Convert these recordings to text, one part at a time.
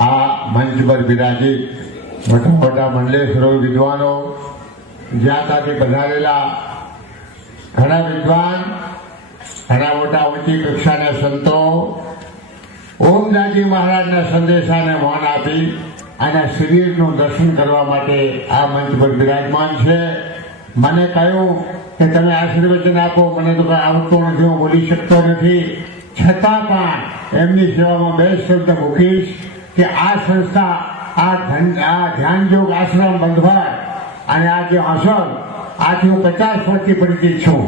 આ મંચ પર બિરાજી મોટા મોટા મંડલેશ્વરો વિદ્વાનો, જ્યાં ત્યાંથી પધારેલા ઘણા વિદ્વાન, ઘણા મોટા ઊંચી કક્ષાના સંતો ઓમદાસજી મહારાજના સંદેશાને મૌન આપી અને શરીરનું દર્શન કરવા માટે આ મંચ પર બિરાજમાન છે. મને કહ્યું કે તમે આશીર્વચન આપો. મને તો કઈ આવડતું નથી, હું બોલી શકતો નથી, છતાં પણ એમની સેવામાં બે શબ્દ મૂકીશ કે આ સંસ્થા, આ ધ્યાન યોગ આશ્રમ બંધવાર અને આ જે આશ્રમ, આથી હું 50 વર્ષથી પરિચિત છું.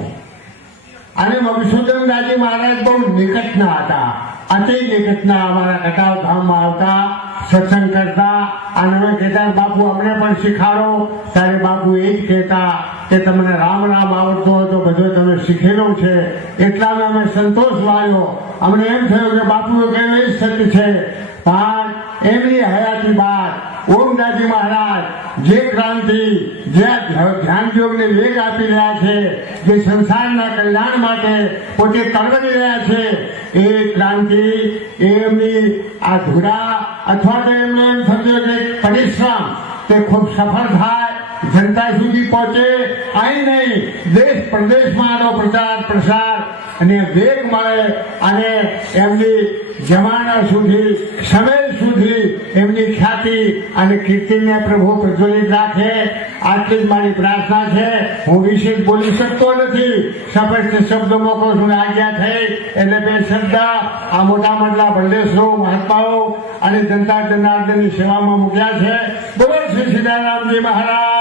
અને મધુસૂદનદાસજી મહારાજ બહુ નિકટના હતા, અતિ નિકટના. અમારા કટાવ ધામમાં આવતા, સત્સંગ કરતા અને અમે કહેતા બાપુ અમને પણ શીખાડો. ત્યારે બાપુ એ જ કહેતા કે તમને રામ રામ આવડતો હોય તો બધો તમે શીખેલો છે. એટલામાં અમે સંતોષ વાળ્યો. અમને એમ થયું કે બાપુએ કહ્યું એ જ સત્ય છે. પણ એમની હયાતી બાદ ઓમદાસજી મહારાજ જે ક્રાંતિ, જે ધ્યાન યોગને વેગ આપી રહ્યા છે, જે સંસારના કલ્યાણ માટે પોતે તરવડી રહ્યા છે, એ ક્રાંતિ, એમની આ ધુરા અથવા તો એમનો એમ સમજો કે પરિશ્રમ તે ખૂબ સફળ થાય, જનતા સુધી પહોંચે. અહીં નહીં, દેશ પ્રદેશમાં આનો પ્રચાર પ્રસાર અને વેગ મળે અને એમની જમાના સુધી, સમય સુધી એમની ખ્યાતિ અને કીર્તિને પ્રભુ પ્રજ્વલિત રાખે. આટલી જ મારી પ્રાર્થના છે. હું વિશેષ બોલી શકતો નથી, સ્પષ્ટ શબ્દો મોકો છું, આજ્ઞા થઈ એટલે બે શબ્દ આ મોટા મોટા બંડેશ્વરો, મહાત્માઓ અને જનતા જનાર્દનની સેવામાં મૂક્યા છે. બોલો શ્રી સીતારામજી મહારાજ.